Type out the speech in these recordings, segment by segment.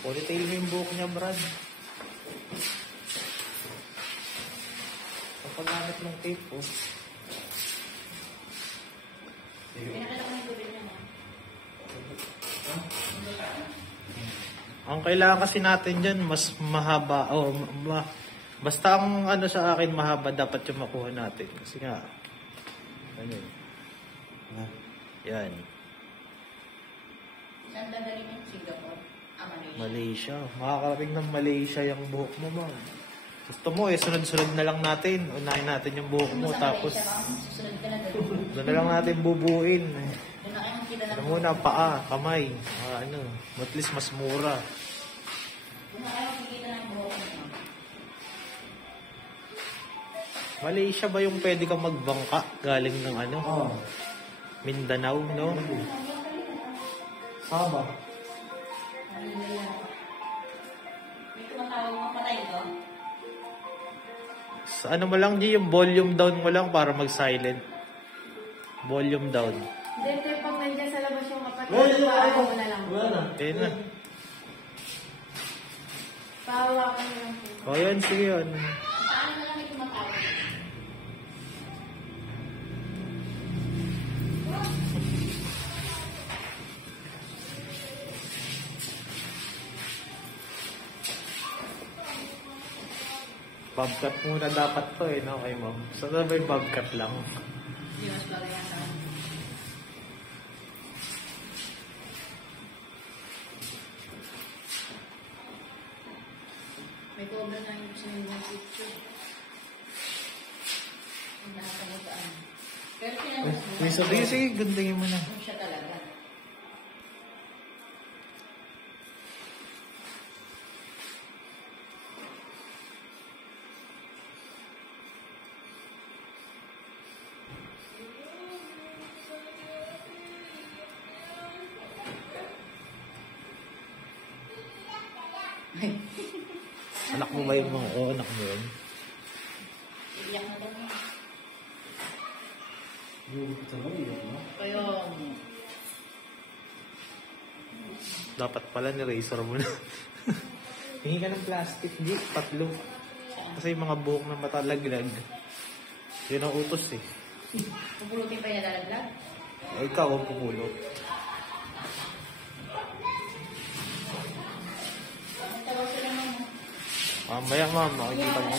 Ponytail mo yung buhok niya, Brad. Paggamit ng tape, oh. Ang kailangan kasi natin dyan, mas mahaba. Oh, basta ang ano sa akin, mahaba dapat yung makuha natin. Kasi nga, ano yun. Yan. Saan dadalhin yung Singapore? Malaysia. Malaysia. Makakarating ng Malaysia yung buhok mo, ma'am. Gusto mo eh, sunod-sunod na lang natin. Unahin natin yung buhok mo, tapos susunod ka na doon. doon na lang natin bubuin. Doon na kayo kita na. Ano muna, paa, kamay. Ano, at least mas mura. Doon na kayo makikita ng buhok mo. Malaysia ba yung pwede kang magbangka galing ng ano? Oh. Mindanao, no? Sabah. May tumatawag mo patay ko? Sa ano mo lang, G, yung volume down mo lang para mag-silent. Volume down. Dito pag nandiyan sa labas yung kapatid, Wala paano mo na lang. Wala na. Ayun na. Pahawakan mo lang. O yan, sige yun. Paano na lang may tumatawag? Bobcat muna dapat to eh, no? Kay ma'am. Sana may bobcat lang. Hindi mas bagay yan sa akin. May cobra na yung sinunod picture. Ang nakakamutaan. Pero kinabas mo. Sige, sige, gandangin mo na. Kung siya talaga. Anak mo ba yung mga, anak mo yun? Iyak na daw niya. Yung talaga yun, no? Kaya, Dapat pala ni-razor mo na. Hingi ka ng plastic, G, tatlo. Kasi yung mga buhok na matalaglag, yun ang utos eh. pupulutin pa yung nalalaglag. O ikaw ang pumulot. Ang tawag sila ng Mamaya, ma'am, makikita mo.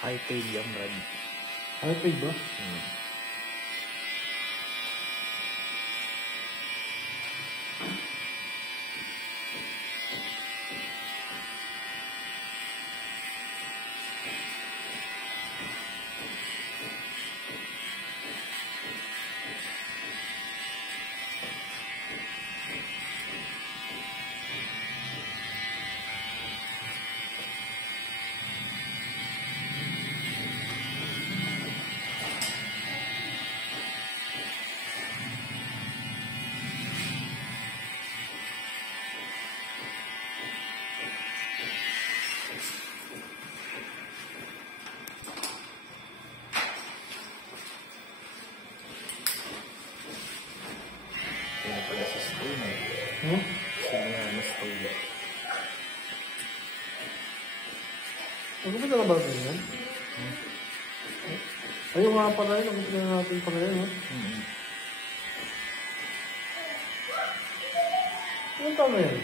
High paid yung brad. High paid ba? Ano pala sa stone eh. Hmm? Siliano stone. Ano ba na ba yan? Ayun nga pala yun. Nakita na natin pala yun. Ano tama yan?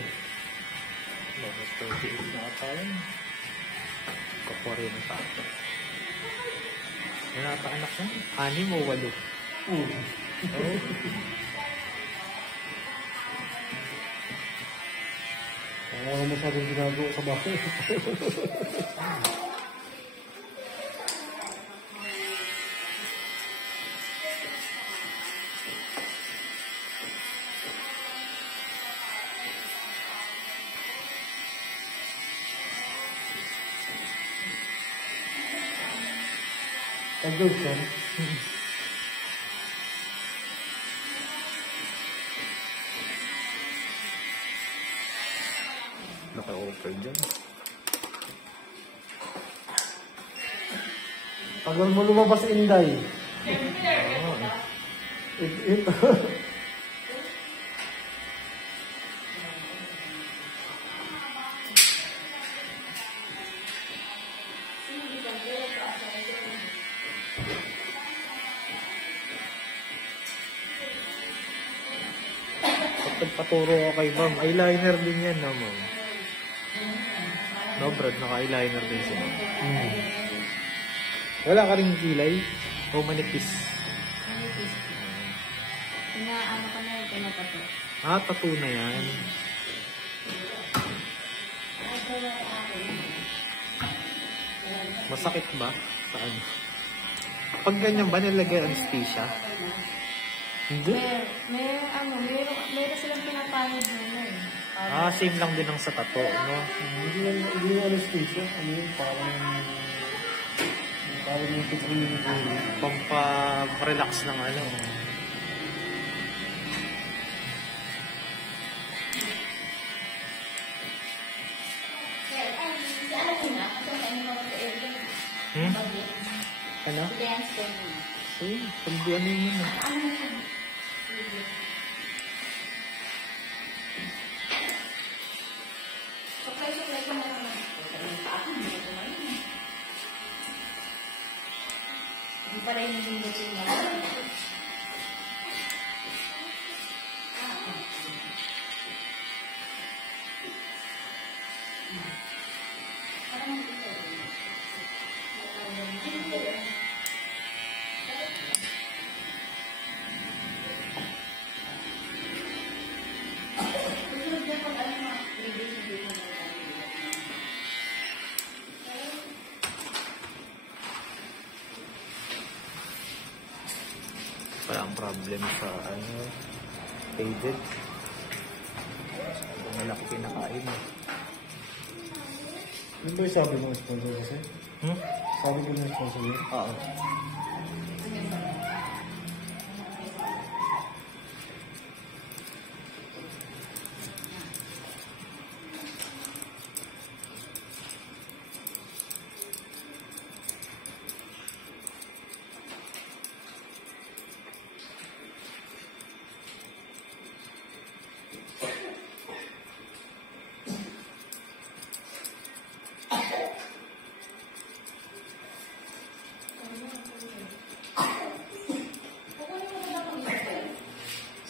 Bakit 38 na ata yun? Kapore na pa. Wala pa anak yan? 6 o 8? Oh. Wala ko masyadong ginagawa sa bahay. Pag-good yan. Naka-offer dyan. Tagal mo lumabas si Inday. Oo. Ito. Pagpaturo ko kay ma'am, eyeliner din yan no, ma'am. No, Brad, naka-eyeliner din siya. Wala ka rin kilay? O manipis? Inaano ko na ito na tato. Ah, tattoo na yan. Masakit ba? Sa ano? Pag ganyan ba, nilagay anesthesia? Hindi. Meron silang pinapayod nila eh. Ah, same lang din ang sa tattoo, no? Hindi yung anesthesia. Ano yun? Parang yung tutuloy yung ulo. Pampa-relax ng ano. Hmm? Ano? Uy, pagdi ano yun ah. Hindi pala yung hindi na. Parang problem sa ano, faded. Kung wala ko pinakain eh. Ano ba yung sabi mo sponsor kasi? Hmm? Sabi ko na sponsor yun? Oo.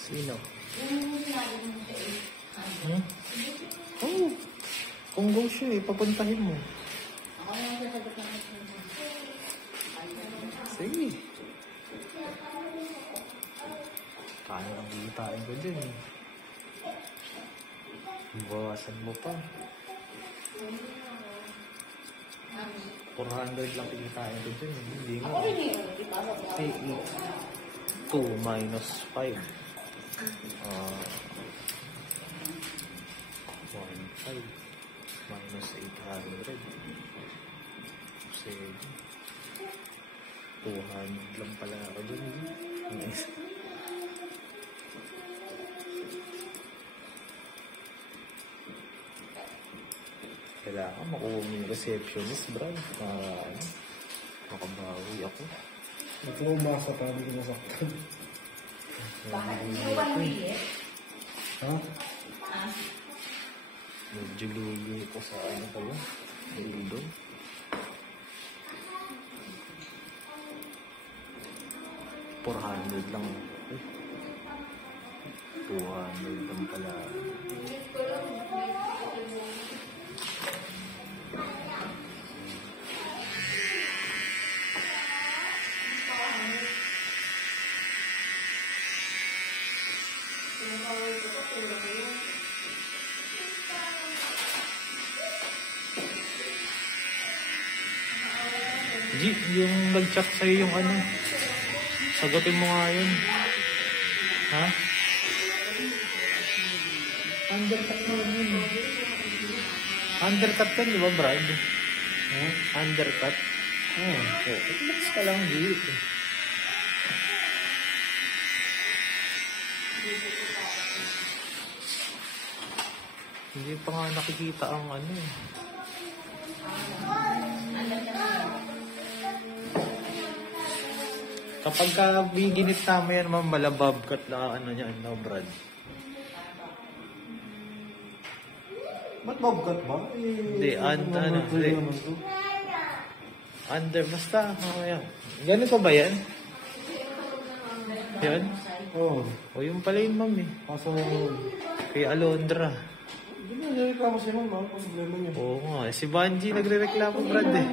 Sino? Hmm? Oh, kung go siya eh, papuntahin mo. Ako na yung sasagot ng Sige. Kaya ang kikitain ko dyan eh. Bawasan mo pa. 400 lang kikitain ko dyan eh. Hindi nga. Eh, 2 minus 5. 1.5 minus 800. Sige. 200 lang pala ako dun. Nice. Kailangan makuha mo yung receptionist, bro. Makabawi ako. Ito umasa pa, hindi ko nasaktan. Bakit hindi ba nabili? Ha? Medyo lugi ko sa ano pala. Ludo. $400 lang. 200 lang pala. G, yung nag-chat sa'yo yung ano, sagutin mo nga yun. Ha? Undercut mo yun. Undercut ka, di ba, Brad? Ha? Undercut? Oo. Relax ka lang, G. Hindi pa nga nakikita ang ano eh. Kapag ginit naman yan, ma'am, malababkat na ano niya, no, Brad? Ba't bobcat ba? Hindi, hindi. Under, basta, mamaya. Ganun pa ba yan? Yan? Oo. O yung pala yun, ma'am eh. Kaso, Kay Alondra. hindi na nire-reklamo siya ma'am. Ano problema niya? Oo nga, si Banji nagre-reklamo, Brad eh.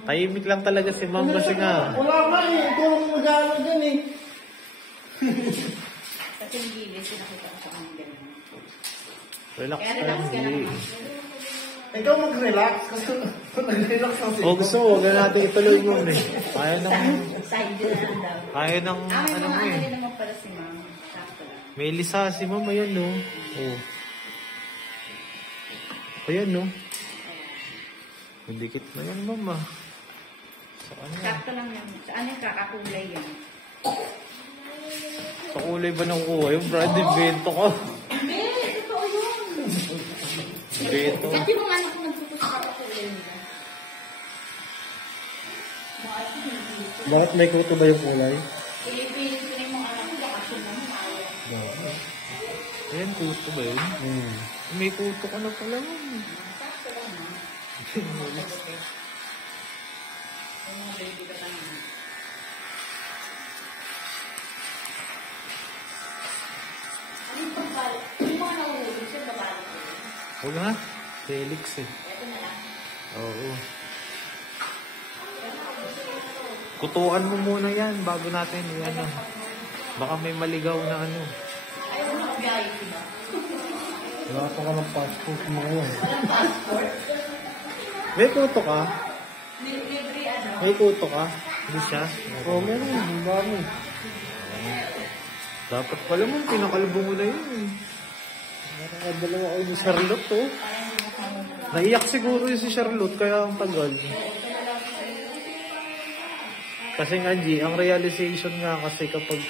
Tahimik lang talaga si ma'am kasi nga. Wala nga eh. Ito ang mag-aaral dyan eh. Kasi yung gilid, sinakita ko sa kanya ganun. Relax Kaya ka relax lang, ka G. naman. Ikaw mag-relax kasi nag-relax lang siya. O gusto mo, huwag na natin ituloy mo eh. Kaya ng, Side yun na lang daw. kaya ng, May ano mga mo eh. din naman pala si ma'am. Sakto lang. May lisa si ma'am, ayan no. Oh. Ayan no. Dikit na yan, ma'am ah. Sa ano? Sakto lang yan. Saan yung kakakulay yan? Sa kulay ba nakukuha yung Brad? Invento ko. Hindi, totoo yun. Invento. Kasi nung anak ko nagsuto sa kakakulay niya. Bakit may kuto ba yung kulay? Pilipin mo anak ko, bakasyon mo ayaw. Ayan, kuto ba yun? May kuto ka na pala, ma'am. Sakto lang ha. Yung mga baby ka lang ha. Ano yung pagpala? Yung mga nahuhuli siya, babala ko. Huwag na. Felix eh. Ito na lang. Oo. Kutuan mo muna yan bago natin ano. Baka may maligaw na ano. Ayaw mo nakabiyahe, diba? Wala pa ka ng passport mo ngayon. Walang passport. May kuto ka? Libre ano? May kuto ka? Hindi siya? Oo, meron. Ang dami. Dapat pala mo, pinakalbo mo na yun. Nakakadalawa ako ni Charlotte oh. Naiyak siguro yun si Charlotte kaya ang tagal. Kasi nga G, ang realization nga kasi kapag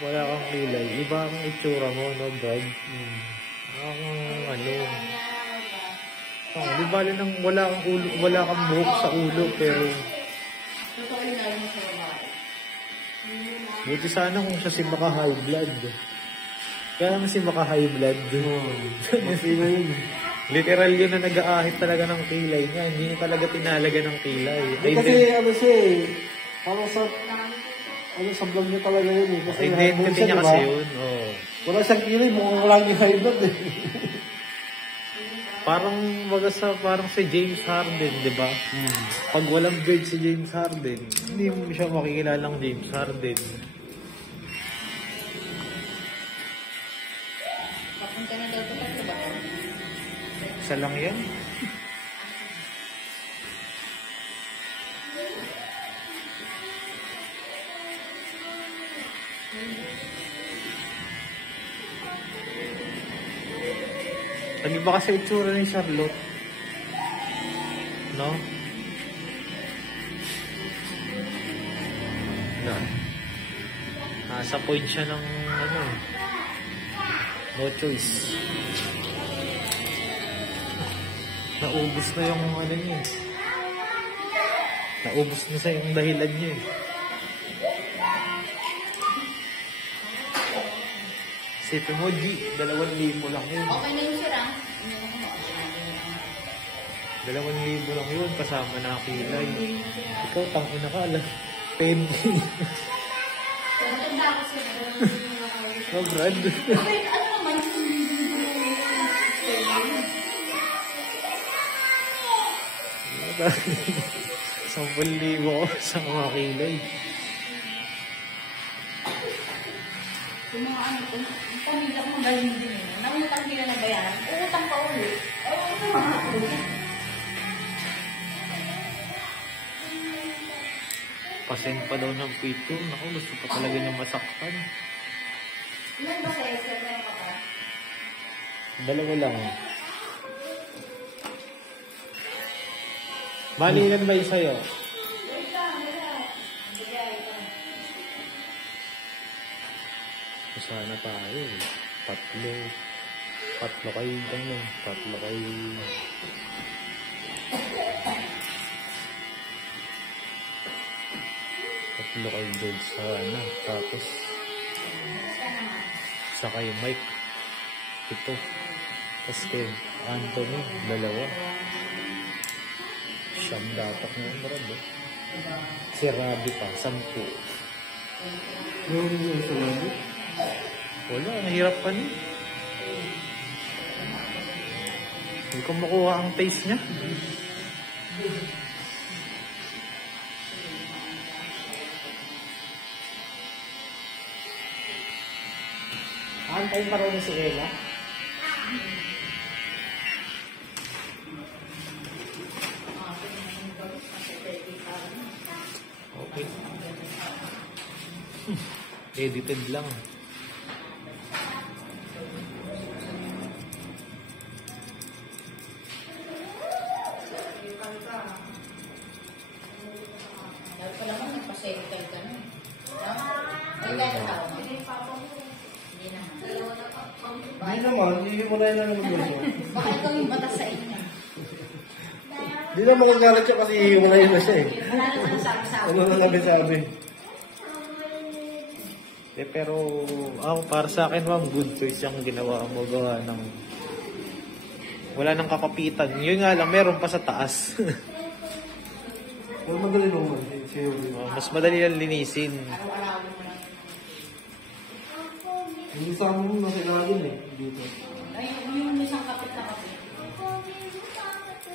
wala kang kilay, iba ang itsura mo, no, Brad? Ang ano. Di bali nang wala kang ulo, wala kang buhok sa ulo, pero Totoo yung lalo mo sa babae. buti sana kung siya si Maka High Blood. Kaya naman si Maka High Blood. Kasi na yun. Literal yun na nag-aahit talaga ng kilay niya. Hindi niya talaga tinalaga ng kilay. Kasi ano siya eh. Parang sa... Ano sa vlog niya talaga yun eh. Kasi Identity niya kasi yun. Oh. Wala siyang kilay. Mukhang wala niya high blood eh. Parang si James Harden, di ba? Pag walang beard si James Harden, hindi mo siya makikilalang James Harden. Papunta na daw ito sa ba? Isa lang yan. Ano ba kasi itsura ni Charlotte? No? No. Nasa point siya ng ano. No choice. Naubos na yung ano niya. Naubos na sa yung dahilan niya. Sipin mo, G, 2,000 lang yun. Okay na yung sira. 2,000 lang yun, kasama na kilay. Ikaw, tangina ka, alam. 10. Matanda ako sila. Oh, Brad. Okay, ano naman? 10,000 ko sa mga kilay. Yung mga ano, kung pamilya ko magaling din yun. Nangutang nila na bayaran. Utang pa ulit. Utang pa ulit. Paseng pa daw ng pito. Naku, gusto pa talaga niya masaktan. Ilan ba kayo? Sir, meron ka pa? 2 lang. Bali, ilan ba yung sa'yo? Sana tayo. 3 kayo ano. 3 kayo. Tatlo kayo George sana. Tapos sa kayo Mike. 7. Tapos kay Anthony, 2. Siyam dapat nga marad eh. Si Rabi pa, 10. Yung sa labi. Wala, nahirap pa niya. Hindi ko makuha ang taste niya. Antay pa rin si Ella. Okay. Edited lang. Dahil pa naman, nagpa-settle ka na. Ay, gano'n tao mo? Hindi naman. Hindi naman, hindi mo na yun ang nag-uso. Baka ikaw yung batas sa inyo. Hindi na magagalit siya kasi hiwalayin na siya eh. Wala na sinasabi sa Ano akin. na nabi-sabi? Pero ako para sa akin ma'am, good choice yung ginawa mo gawa ng wala nang kakapitan. Yun nga lang, meron pa sa taas. Pero madali naman. Si Yuri. Mas madali lang linisin. Araw-arawin mo lang. Hindi sa amin nasa ilalim eh. Dito. Ay, yung isang kapit na kapit.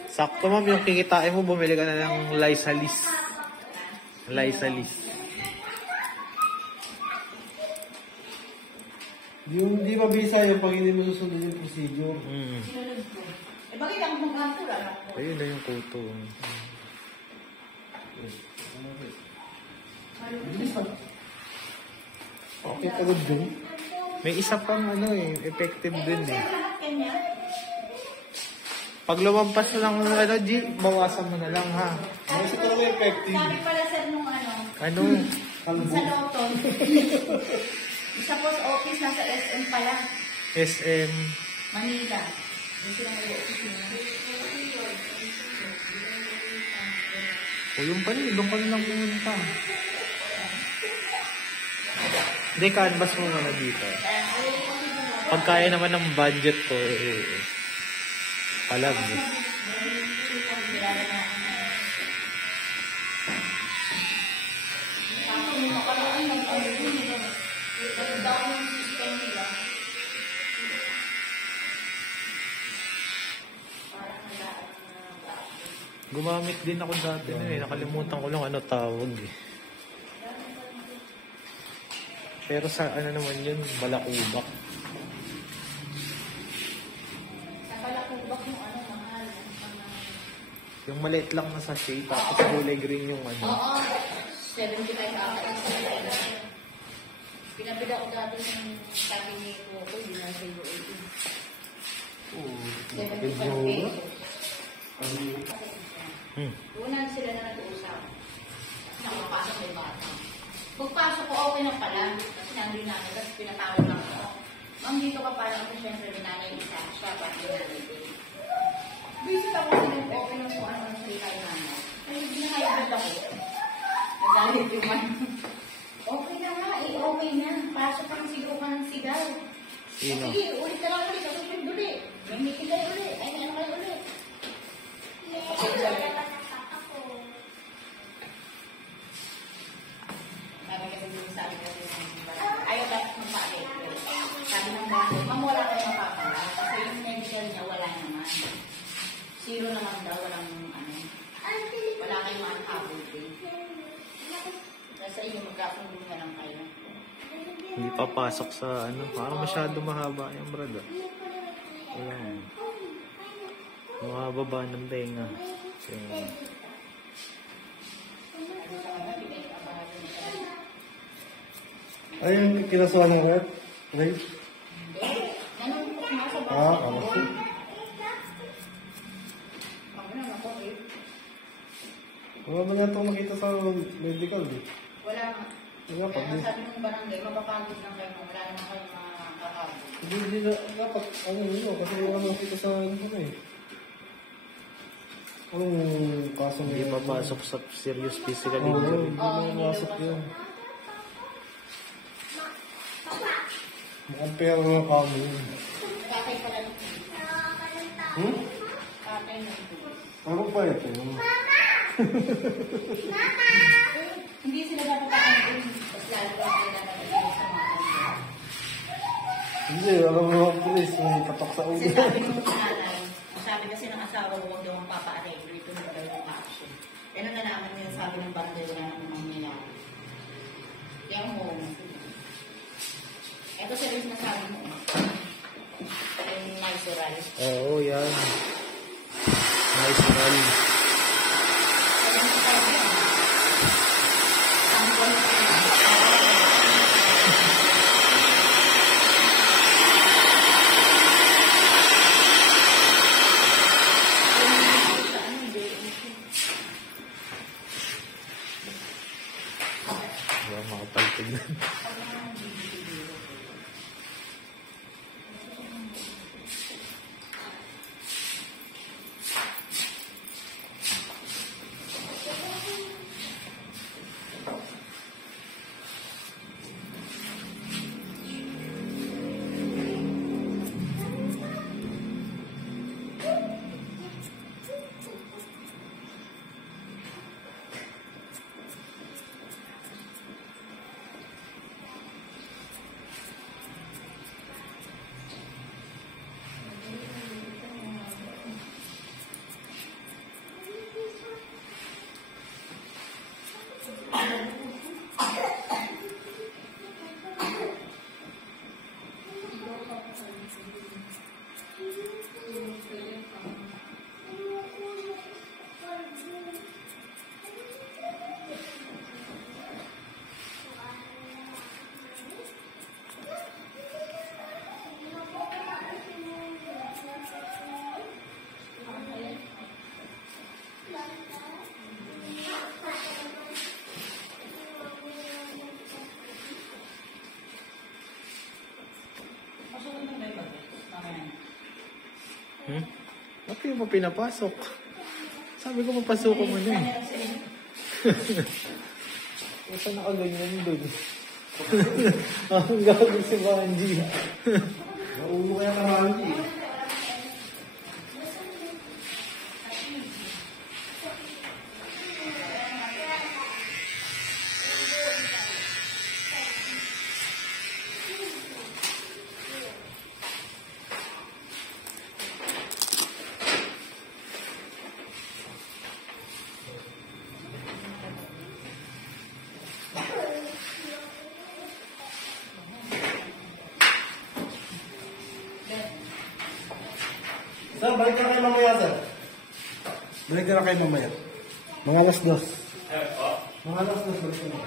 Sakto ma'am, yung kikitain mo, bumili ka na ng Lysalis. Lysalis. Yung di mabisa yung pag hindi mo susunod yung procedure. Sinunod ko. Eh, bakit ang mukha ko lang? Ayun na yung kuto. Bilis na. Okay, pagod dun. May isa pang ano eh, effective din eh. Lahat kanya. Pag lumampas lang ano, G, bawasan mo na lang ha. Kasi talaga effective. Sabi pala sir nung ano, Ano? sa Lawton. Isa po sa office, nasa SM pala. SM. Manila. Yung sila nag-office niya. O yung pala, doon ka lang pumunta. Hindi, canvas mo muna dito. Pag kaya naman ng budget ko, palag. Gumamit din ako dati na eh. Nakalimutan ko lang ano tawag eh. Pero sa ano naman yun, balakubak. Sa balakubak yung ano, mahal. Yung maliit lang na sachet, tapos kulay green yung ano. Oo, 75 ata. Pinabila ko dati ng sabi ni Coco, yun na sa iyo 75 pesos. Una sila na nag-uusap. Nakapasok yung bata. Pagpasok ko, okay na pala. Kasi nandun namin, tapos pinatawag lang ako. Ma'am, dito ka pala ako siyempre nanay isa. Siya pa nanay din. Visit ako sa nag-open ng kung ano ang salita yung nanay. Ay, hindi na hybrid ako. Nagalit yung man. Okay na nga, okay na. Pasok ka ng sigaw ka ng sigaw. Sino? Sige, ulit ka lang ulit. Kasi ulit. May meeting kayo ulit. Ay, ano kayo ulit. Sabi kasi ayaw ka magpapit. Sabi ng bahay, ma'am, wala kayo mapapala. Kasi yung medical niya, wala naman. Zero naman daw, walang ano. Wala kayong uncovered din. Kasi inyo, magkakundo na lang kayo. Hindi papasok sa ano. Parang masyado mahaba yung brad ah. Wala. Mahaba ng tenga. So, Ayun, kinasuha ng red. Right? Nanuntok na sa bahay. Ako. Ako na, ako eh. Wala ba nga itong makita sa medical, di? Wala nga. Wala pa, Kaya di. sabi ng barangay, mapapagod lang kayo. Wala naman kayo makakabot. Hindi na, dapat, ano yun, kasi wala makita sa ano eh. Anong kaso hindi niya? papasok sa serious physical Oo, injury. hindi na masok yun. Mukhang pera na kami yun. Kakay pala ng kakay ng Ano ba ito? hindi sila dapat kakay din. Mas lalo lang sila dapat kakay sa mga kanila. Hindi, alam mo ang pulis, may katok sa ulo. Kasi sabi ng nanay, sabi kasi ng asawa ko, huwag daw ang papa-arreglo, ito na daw yung action. Yan ang nalaman niya, sabi ng barangay, wala naman mangyayari. Yan mo. Ito sa rin nasabi mo. Yung natural. Oo, yan. Nice run. Ayan ang sabi niya. Ang Wala makapaltig na. Ba't yung mo pinapasok? Sabi ko mapasok mo na eh. Basta nakaganyan dun. Ang gagawin si Banji. Naulo kaya ka Randy. balik ka kayo mamaya, sir. Balik ka na kayo mamaya. Mga alas 2. Mga alas 2, balik ka na.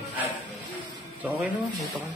So, okay naman. Dito ka.